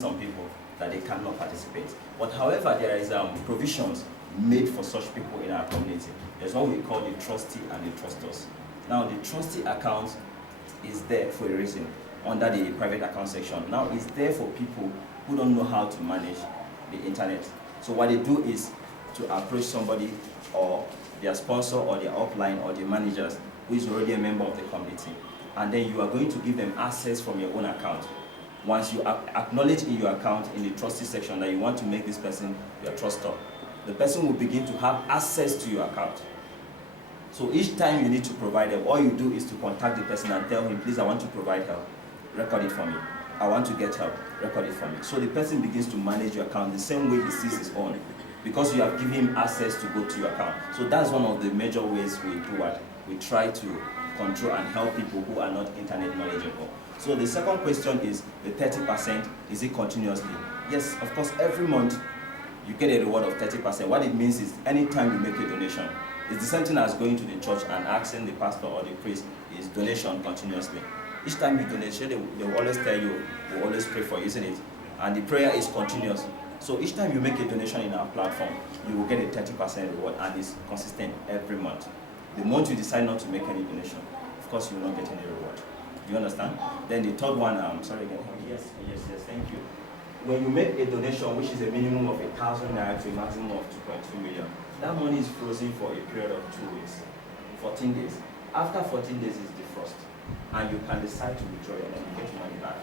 some people that they cannot participate. But however, there is provisions made for such people in our community. There's what we call the trustee and the trustors. Now, the trustee account is there for a reason under the private account section. Now, it's there for people who don't know how to manage the internet. So what they do is to approach somebody or their sponsor or their upline or their managers who is already a member of the community. And then you are going to give them access from your own account. Once you acknowledge in your account in the trustee section that you want to make this person your trustor, the person will begin to have access to your account. So each time you need to provide help, all you do is to contact the person and tell him, please, I want to provide help, record it for me. I want to get help, record it for me. So the person begins to manage your account the same way he sees his own, because you have given him access to go to your account. So that's one of the major ways we do what we try to control and help people who are not internet knowledgeable. So the second question is the 30%, is it continuously? Yes, of course, every month you get a reward of 30%. What it means is anytime you make a donation, it's the same thing as going to the church and asking the pastor or the priest, is donation continuously. Each time you donate, they will always tell you, we'll always pray for you, isn't it? And the prayer is continuous. So each time you make a donation in our platform, you will get a 30% reward, and it's consistent every month. The month you decide not to make any donation, of course you will not get any reward. Do you understand? Then the third one, sorry again. Yes, thank you. When you make a donation, which is a minimum of 1,000 naira to a maximum of 2.2 million, that money is frozen for a period of 2 weeks, 14 days. After 14 days is defrost, and you can decide to withdraw it and you get your money back.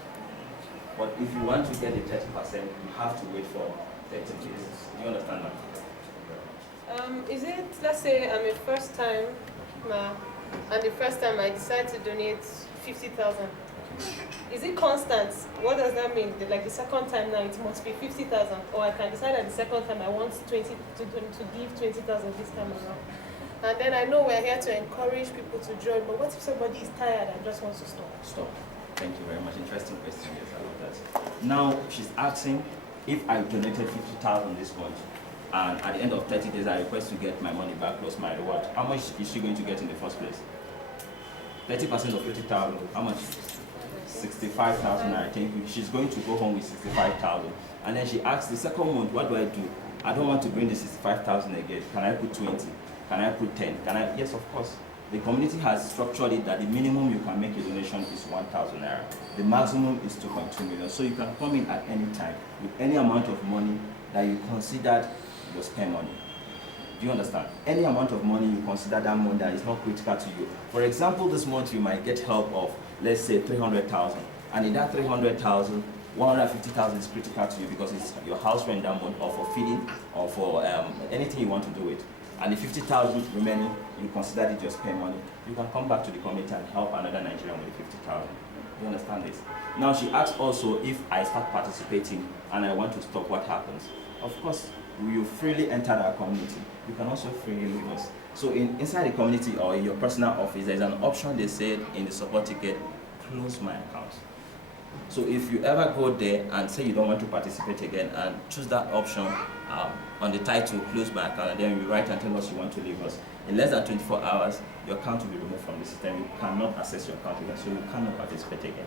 But if you want to get the 30%, you have to wait for 30 days. Do you understand that? Is it, let's say I'm a first time, and the first time I decide to donate 50,000. Is it constant? What does that mean? Like the second time now it must be 50,000, or I can decide at the second time I want 20 to give 20,000 this time around. And then I know we're here to encourage people to join, but what if somebody is tired and just wants to stop? Stop. Thank you very much. Interesting question. Yes, I love that. Now she's asking if I donated 50,000 this month, and at the end of 30 days I request to get my money back plus my reward. How much is she going to get in the first place? 30% of 50,000. How much? 65,000. I think she's going to go home with 65,000. And then she asks the second month, what do? I don't want to bring the 65,000 again. Can I put 20? Can I put 10? Can I? Yes, of course. The community has structured it that the minimum you can make a donation is 1,000 naira. The maximum is 2.2 million. So you can come in at any time with any amount of money that you considered your spare money. Do you understand? Any amount of money you consider that money that is not critical to you. For example, this month you might get help of, let's say, 300,000. And in that 300,000, 150,000 is critical to you because it's your house rent that month, or for feeding, or for anything you want to do with. And the 50,000 remaining, you consider it your spare money. You can come back to the community and help another Nigerian with the 50,000. Do you understand this? Now she asks also, if I start participating and I want to stop, what happens? Of course, you freely enter our community. You can also freely leave us. So inside the community or in your personal office, there's an option they said in the support ticket, close my account. So if you ever go there and say you don't want to participate again and choose that option on the title, close my account, and then you write and tell us you want to leave us, in less than 24 hours, your account will be removed from the system. You cannot access your account again, so you cannot participate again.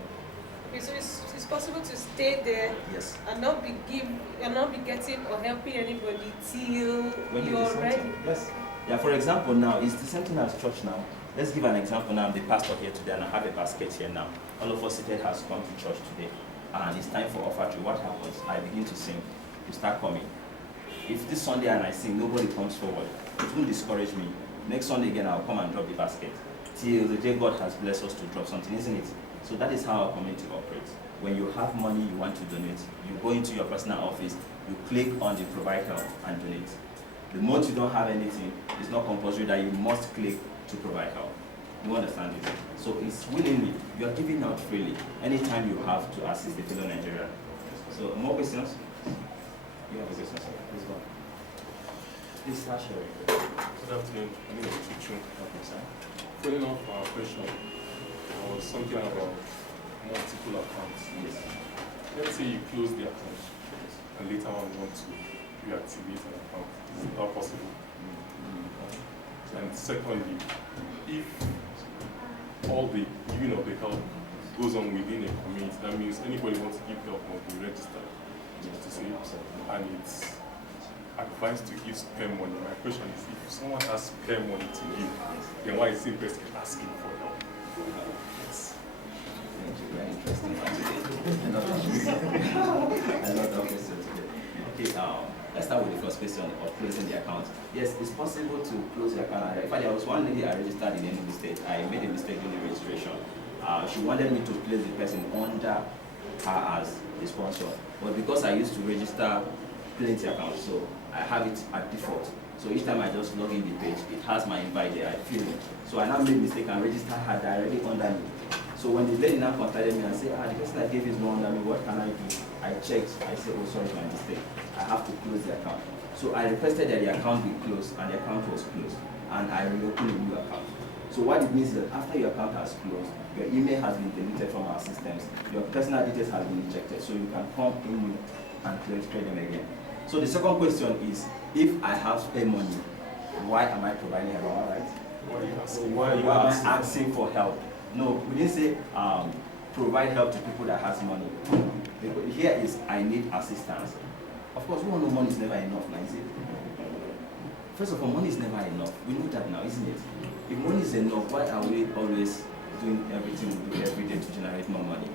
Okay, so it's possible to stay there, yes, and not be getting or helping anybody till you're ready. Yes. Yeah, for example, now it's the same thing as church now. Let's give an example now. I'm the pastor here today and I have a basket here now. All of us seated has come to church today and it's time for offertory. What happens? I begin to sing. You start coming. If this Sunday and I sing, nobody comes forward, it won't discourage me. Next Sunday again, I'll come and drop the basket till the day God has blessed us to drop something, isn't it? So that is how our community operates. When you have money you want to donate, you go into your personal office, you click on the provide help and donate. The month you don't have anything, it's not compulsory that you must click to provide help. You understand it? So it's willingly, you are giving out freely anytime you have to assist the fellow Nigerian. So more questions? You have a question, sir. Please go on. Please start sharing. Good afternoon. My name is Chichu. Okay, sir. Following up our question, was something about multiple accounts. Yes. Let's say you close the account and later on want to reactivate an account. Is that possible? And secondly, if all the giving of the help goes on within a community, that means anybody wants to give help must be registered. say, and it's advised to give spare money. My question is, if someone has spare money to give, then why is the person asking for help? Yes. Thank you, very interesting. I love that question today. Okay, let's start with the first question of closing the account. Yes, it's possible to close the account. In fact, there was one lady I registered in Enugu State. I made a mistake in the registration. She wanted me to place the person under her as the sponsor, but because I used to register plenty accounts, so I have it at default. So each time I just log in the page, it has my invite there, I fill it. So I now made a mistake and register her directly under me. So when the lady now contacted me and said, the person I gave is no under me, what can I do? I checked, I said, oh sorry, my mistake. I have to close the account. So I requested that the account be closed, and the account was closed. And I reopened a new account. So what it means is that after your account has closed, your email has been deleted from our systems, your personal details have been ejected, so you can come in and create them again. So the second question is, if I have spare money, why am I providing help? All right? Why am I asking for help? No, we didn't say provide help to people that has money. Because here is, I need assistance. Of course, we all know money is never enough, now, is it? First of all, money is never enough. We know that now, isn't it? If money is enough, why are we always doing everything we do every day to generate more money?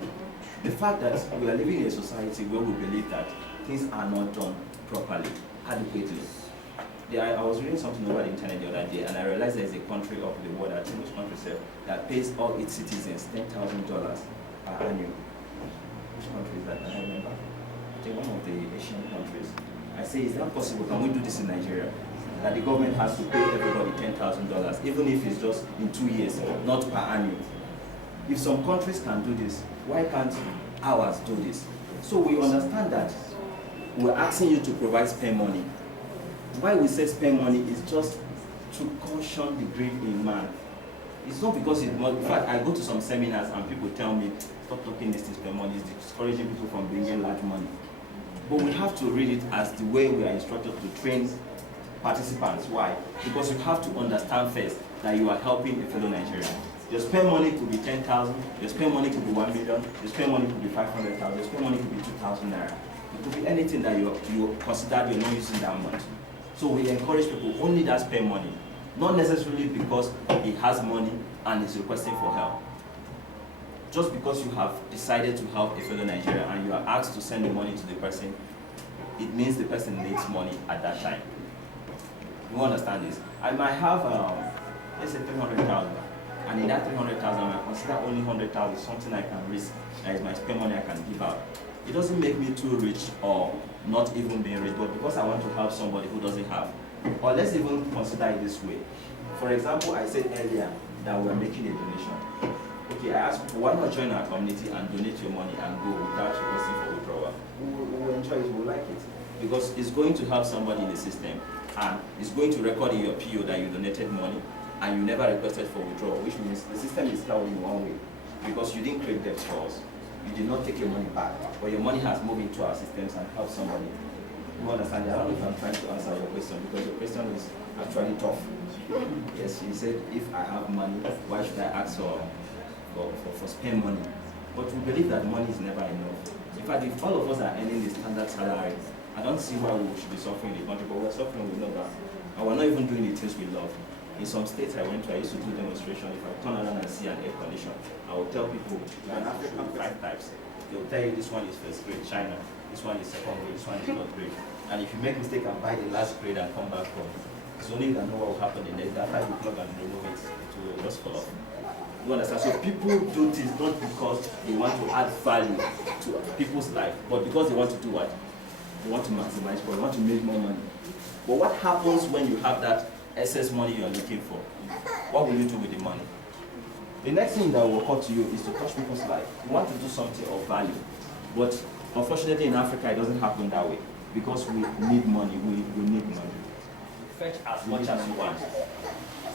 The fact that we are living in a society where we believe that things are not done properly, adequately. I was reading something over the internet the other day, and I realized there is a country of the world, I think which country itself, that pays all its citizens $10,000 per annum. Which country is that? I don't remember. I think one of the Asian countries. I say, is that possible? Can we do this in Nigeria? That the government has to pay everybody $10,000, even if it's just in 2 years, not per annum. If some countries can do this, why can't ours do this? So we understand that we're asking you to provide spare money. Why we say spare money is just to caution the greed in man. It's not because it's more. In fact, I go to some seminars and people tell me, stop talking this is spare money, it's discouraging people from bringing large money. But we have to read it as the way we are instructed to train participants. Why? Because you have to understand first that you are helping a fellow Nigerian. Your spare money could be 10,000, your spare money could be 1 million, your spare money could be 500,000, your spare money could be 2,000 naira. It could be anything that you consider you're not using that much. So we encourage people only that spare money, not necessarily because he has money and is requesting for help. Just because you have decided to help a fellow Nigerian and you are asked to send the money to the person, it means the person needs money at that time. You understand this? I might have, let's say 300,000, and in that 300,000, I consider only 100,000 something I can risk, that is my spare money I can give out. It doesn't make me too rich or not even being rich, but because I want to help somebody who doesn't have. Or let's even consider it this way. For example, I said earlier that we're making a donation. Okay, I asked people, why not join our community and donate your money and go without requesting for withdrawal? We'll enjoy it, we'll like it. Because it's going to help somebody in the system, and it's going to record in your PO that you donated money and you never requested for withdrawal, which means the system is held in one way. Because you didn't create debt for us. You did not take your money back, but your money has moved into our systems and helped somebody. You understand? I don't know if I'm trying to answer your question, because your question is actually tough. Yes, you said, if I have money, why should I ask for spare money? But we believe that money is never enough. In fact, if all of us are earning the standard salary, I don't see why we should be suffering in the country, but we're suffering, we know that. And we're not even doing the things we love. In some states I went to, I used to do demonstration. If I turn around and see an air condition, I will tell people, you're an African 5 types. They'll tell you this one is first grade, China, this one is second grade, this one is third grade. And if you make mistake and buy the last grade and come back home, it's only you that know what will happen in there. After you plug and remove it, it will just fall off. You understand? So people do this not because they want to add value to people's life, but because they want to do what? They want to maximize, but they want to make more money. But what happens when you have that excess money you're looking for? What will you do with the money? The next thing that will occur to you is to touch people's life. You want to do something of value. But unfortunately in Africa it doesn't happen that way. Because we need money, we need money. Fetch as much as you want.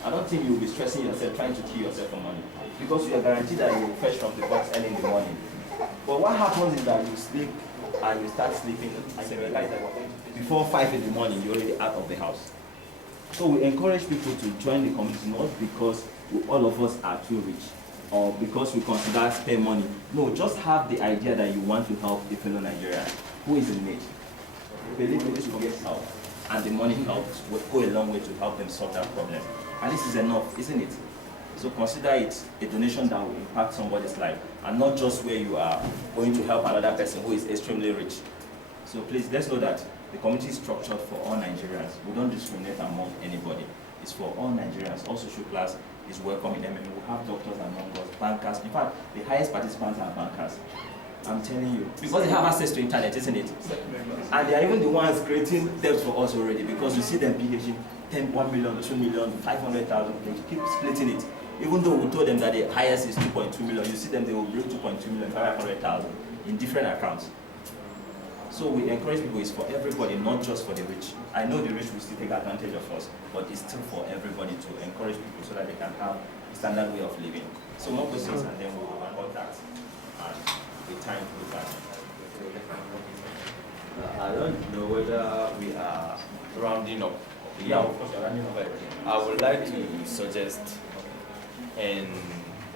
I don't think you'll be stressing yourself, trying to kill yourself for money. Because you are guaranteed that you will fetch from the box early in the morning. But what happens is that you sleep and you start sleeping and you realize that before 5 in the morning you're already out of the house. So we encourage people to join the community, not because all of us are too rich or because we consider spare money. No, just have the idea that you want to help a fellow Nigerian who is in need. believe me, this will get help. And the money helps will go a long way to help them solve that problem. And this is enough, isn't it? So consider it a donation that will impact somebody's life, and not just where you are going to help another person who is extremely rich. So please, let's know that the community is structured for all Nigerians. We don't discriminate among anybody. It's for all Nigerians. All social class is welcome in MMM. We have doctors among us, bankers. In fact, the highest participants are bankers. I'm telling you. Because they have access to internet, isn't it? And they are even the ones creating debt for us already, because you see them PHing 1 million, 2 million, 500,000. They keep splitting it. Even though we told them that the highest is 2.2 million, you see them, they will bring 2.2 million, 500,000 in different accounts. So we encourage people, it's for everybody, not just for the rich. I know the rich will still take advantage of us, but it's still for everybody to encourage people so that they can have a standard way of living. So more questions, and then we'll about that. And the time with that. I don't know whether we are rounding up. Yeah, of course, you're running over. I would like to suggest in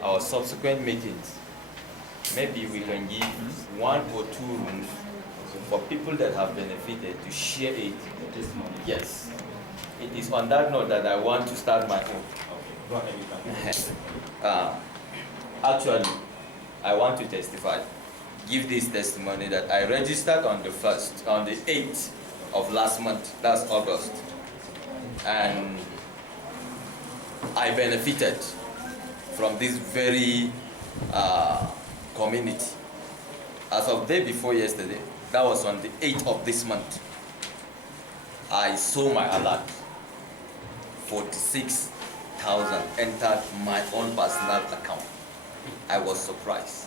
our subsequent meetings, maybe we can give 1 or 2 rooms for people that have benefited to share it. Yes. It is on that note that I want to start my own. Okay, go ahead. Actually, I want to testify, give this testimony that I registered on the 8th of last month, last August, and I benefited from this very community. As of day before yesterday, that was on the 8th of this month, I saw my alert. 46,000 entered my own personal account. I was surprised.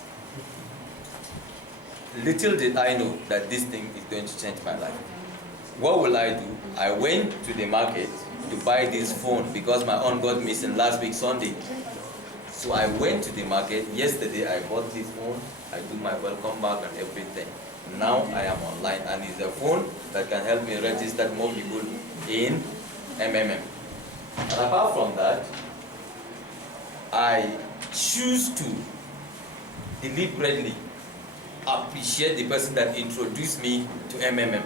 Little did I know that this thing is going to change my life. What will I do? I went to the market to buy this phone because my own got missing last week Sunday. So I went to the market. Yesterday I bought this phone. I took my welcome back and everything. Now I am online, and it's a phone that can help me register more people in MMM. And apart from that, I choose to deliberately appreciate the person that introduced me to MMM,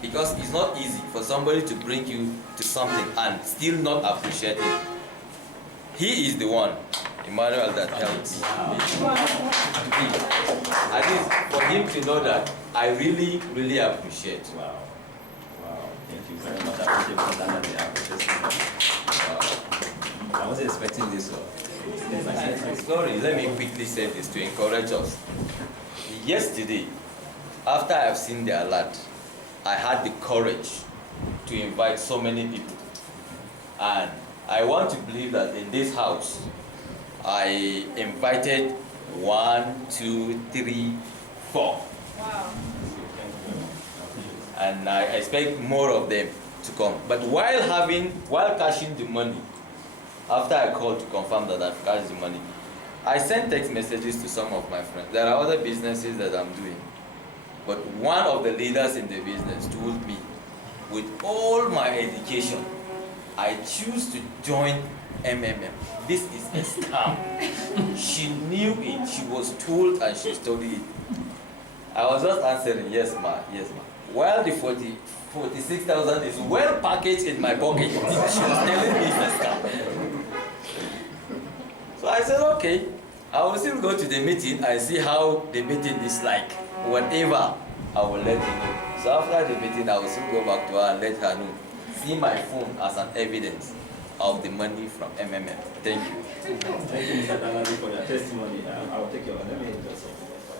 because it's not easy for somebody to bring you to something and still not appreciate it. He is the one, Emmanuel, that helped me. At least for him to know that I really, really appreciate. Wow. Wow. Thank you very much. I appreciate that. I wasn't expecting this. Sorry, let me quickly say this to encourage us. Yesterday, after I have seen the alert, I had the courage to invite so many people. And I want to believe that in this house, I invited 1, 2, 3, 4. Wow. And I expect more of them to come. But while cashing the money, after I called to confirm that I've cashed the money, I sent text messages to some of my friends. There are other businesses that I'm doing. But one of the leaders in the business told me, with all my education, I choose to join MMM. This is a scam. She knew it. She was told and she studied it. I was just answering, yes ma, yes ma. While the 46,000 is well packaged in my pocket, she was telling me it's a scam. So I said, okay, I will still go to the meeting and see how the meeting is like. Whatever, I will let you know. So after the meeting, I will still go back to her and let her know. See my phone as an evidence of the money from MMM. Thank you. Thank you, Mr. Danladi, for your testimony. I will take your. Let me just.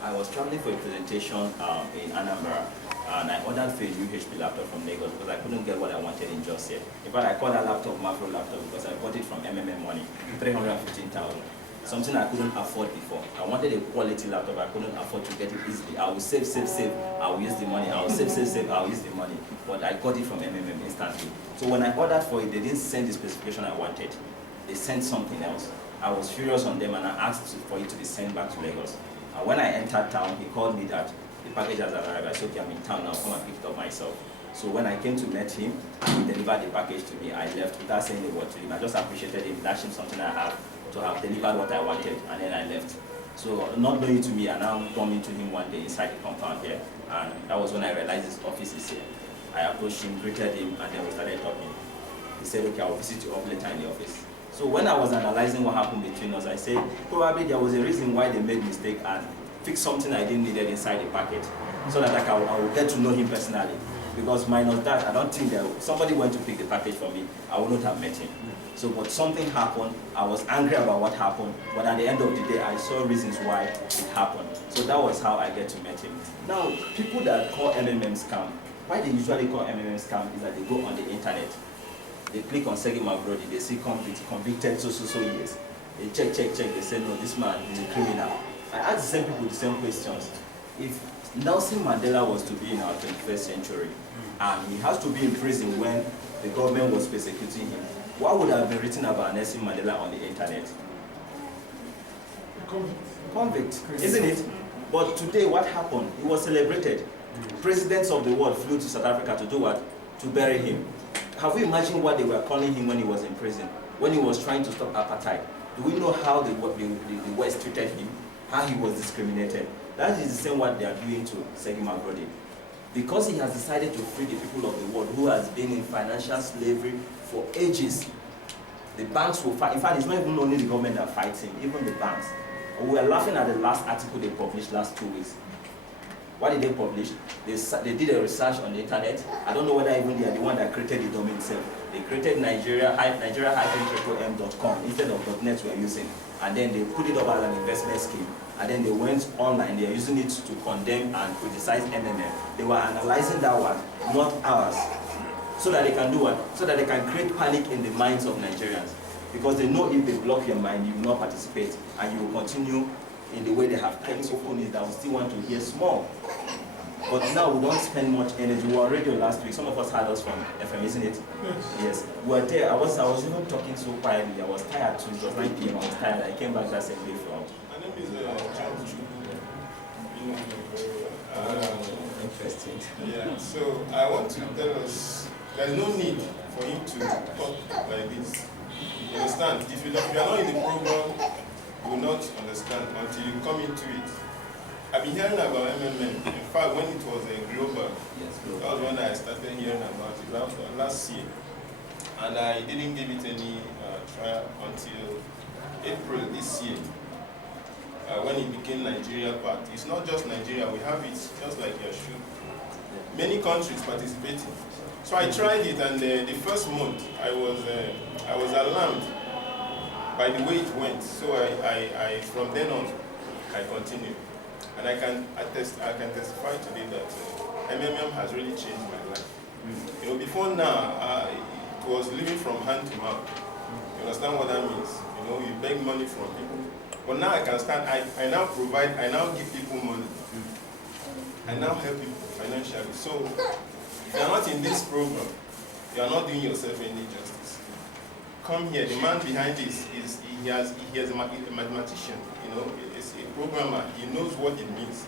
I was traveling for a presentation in Anambra, and I ordered for a new HP laptop from Lagos because I couldn't get what I wanted in just yet. In fact, I called that laptop Macro laptop because I bought it from MMM money, 315,000. Something I couldn't afford before. I wanted a quality laptop. I couldn't afford to get it easily. I will save. I will use the money. I will save. I will use the money. But I got it from MMM instantly. So when I ordered for it, they didn't send the specification I wanted. They sent something else. I was furious on them and I asked for it to be sent back to Lagos. And when I entered town, he called me that the package has arrived. I said, okay, I'm in town now. Come and pick it up myself. So when I came to meet him, he delivered the package to me. I left without saying a word to him. I just appreciated him, dashed him something I have to have delivered what I wanted, and then I left. So not knowing to me, I now bumped into him one day inside the compound here, And that was when I realized his office is here. I approached him, greeted him, and then we started talking. He said, okay, I'll visit you up later in the office. So when I was analyzing what happened between us, I said, probably there was a reason why they made mistake and fixed something I didn't needed inside the packet, so that I would get to know him personally. Because minus that, I don't think that somebody went to pick the package for me, I would not have met him. So, but something happened, I was angry about what happened, but at the end of the day, I saw reasons why it happened. So that was how I get to meet him. Now, people that call MMM scam, why they usually call MMM scam is that they go on the internet, they click on Segi Mavrodi, they see convicted so years. They check, they say, no, this man is a criminal. I ask the same people the same questions. If Nelson Mandela was to be in our 21st century, and he has to be in prison when the government was persecuting him, what would have been written about Nelson Mandela on the internet? Convict, isn't it? But today, what happened? He was celebrated. Presidents of the world flew to South Africa to do what? To bury him. Have you imagined what they were calling him when he was in prison? When he was trying to stop apartheid? Do we know how the West treated him? How he was discriminated? That is the same what they are doing to Segi Mavrodi. Because he has decided to free the people of the world who has been in financial slavery for ages. The banks will fight. In fact, it's not even only the government that fights him, even the banks. We were laughing at the last article they published last 2 weeks. What did they publish? They did a research on the internet. I don't know whether even they are the one that created the domain itself. They created Nigeria-m.com instead of .net we are using. And then they put it up as an investment scheme. And then they went online. They are using it to condemn and criticize MMM. They were analyzing that one, not ours. So that they can do what? So that they can create panic in the minds of Nigerians. Because they know if they block your mind, you will not participate. And you will continue in the way they have kept open that we still want to hear small. But now we don't spend much energy. We were on radio last week. Some of us had us from FM, isn't it? Yes. We were there. I was even talking so quietly. I was tired too. It was 9 p.m. I was tired. I came back that same day from. My name is Interesting. Yeah. So I want to tell us there's no need for you to talk like this. You understand? If you are not in the program, you will not understand until you come into it. I've been hearing about MMM. In fact, when it was a global, that was when I started hearing about it last year. And I didn't give it any trial until April this year, when it became Nigeria part. It's not just Nigeria, we have it just like your shoe. Many countries participating. So I tried it, and the first month I was alarmed by the way it went. So I from then on, I continued. And I can testify today that MMM has really changed my life. You know, before now, it was living from hand to mouth. You understand what that means? You know, you beg money from people. But now I can stand, I now provide, I now give people money. I now help people financially. So, if you are not in this program, you are not doing yourself any justice. Come here, the man behind this is he has a mathematician, you know, is a programmer, he knows what it means.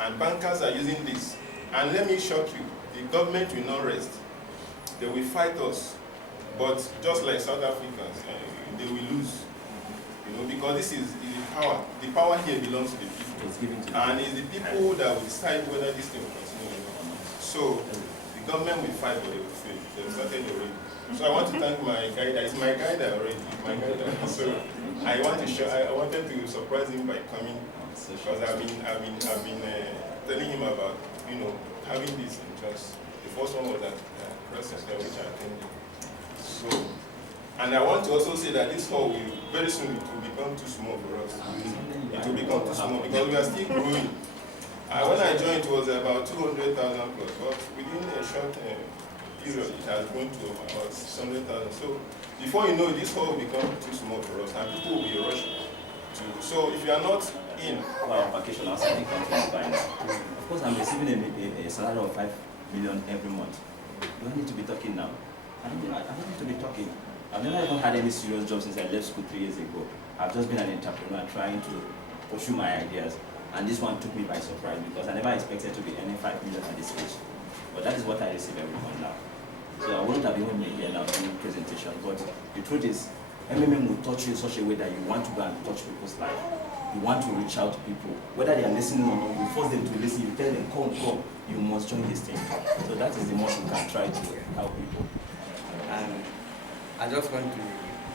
And bankers are using this. And let me shock you, the government will not rest. They will fight us. But just like South Africans, they will lose. You know, because this is the power. The power here belongs to the people. It's given to and it's the people that will decide whether this thing will continue or not. So the government will fight, but they will fail. They've started already. So I want to thank my guide. It's my guide already. My guide. So I wanted to surprise him by coming, because I've been telling him about, you know, having this interest. The first one was at press center, which I attended. So, and I want to also say that this hall will very soon it will become too small for us. It will become too small because we are still growing. When I joined, it was about 200,000 plus, but within a short period, it has grown to about 600,000. So before you know it, this hall will become too small for us, and people will be rushing to. So if you are not in vacation outside the country by now, of course I'm receiving a salary of 5 million every month. Do I need to be talking now? I don't need to be talking. I've never even had any serious job since I left school 3 years ago. I've just been an entrepreneur trying to pursue my ideas. And this one took me by surprise because I never expected to be earning 5 million at this age. But that is what I receive every month now. So I wouldn't have even made here now doing presentation. But the truth is, MMM will touch you in such a way that you want to go and touch people's life. You want to reach out to people. Whether they are listening or not, you force them to listen, you tell them, come. you must join this thing. So that is the most we can try to help people. And I just want to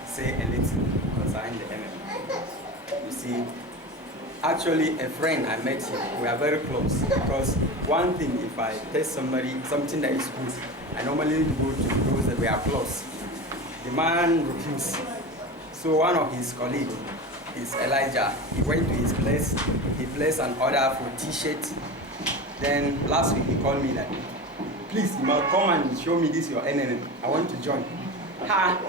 say a little concerning the MMM. You see, actually a friend I met him, we are very close, because one thing, if I tell somebody something that is good, I normally go to those that we are close. The man refused. So one of his colleagues is Elijah. He went to his place, he placed an order for t-shirt. Then last week he called me like, please, you must come and show me this your NNN. I want to join. Ha!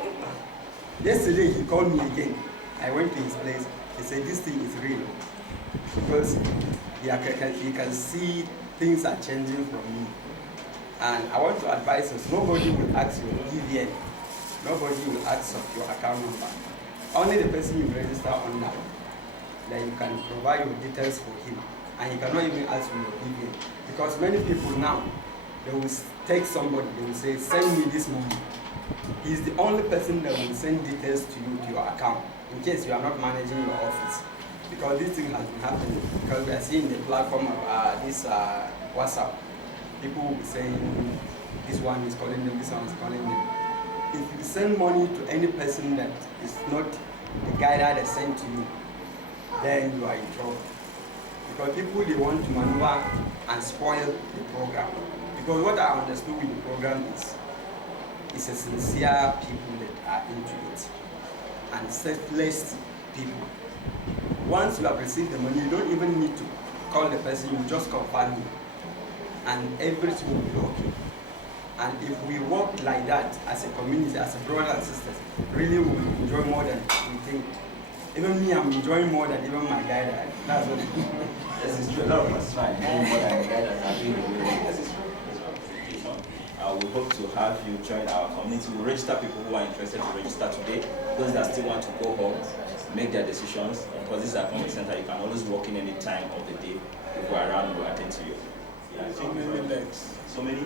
Yesterday he called me again. I went to his place. He said this thing is real. Because he can see things are changing from me. And I want to advise us, nobody will ask your BVN. Nobody will ask of your account number. Only the person you register on now. Then you can provide your details for him. And he cannot even ask for your BVN. Because many people now, they will take somebody, they will say, send me this money. He's the only person that will send details to you, to your account, in case you are not managing your office. Because this thing has been happening. Because we are seeing the platform of this WhatsApp. People will be saying, this one is calling them, this one is calling them. If you send money to any person that is not the guy that they sent to you, then you are in trouble. Because people, they want to maneuver and spoil the program. Because what I understood with the program is, it's a sincere people that are into it. And selfless people. Once you have received the money, you don't even need to call the person, you just confirm it. And everything will be okay. And if we work like that as a community, as a brothers and sisters, really we will enjoy more than we think. Even me, I'm enjoying more than even my guy. That's what This is true. A lot of us try and more than the guy that are doing the way. We hope to have you join our community. We register people who are interested to register today. Those that still want to go home, make their decisions. Because this is a community center, you can always walk in any time of the day. If we're around, we'll attend to you. So many legs. So many?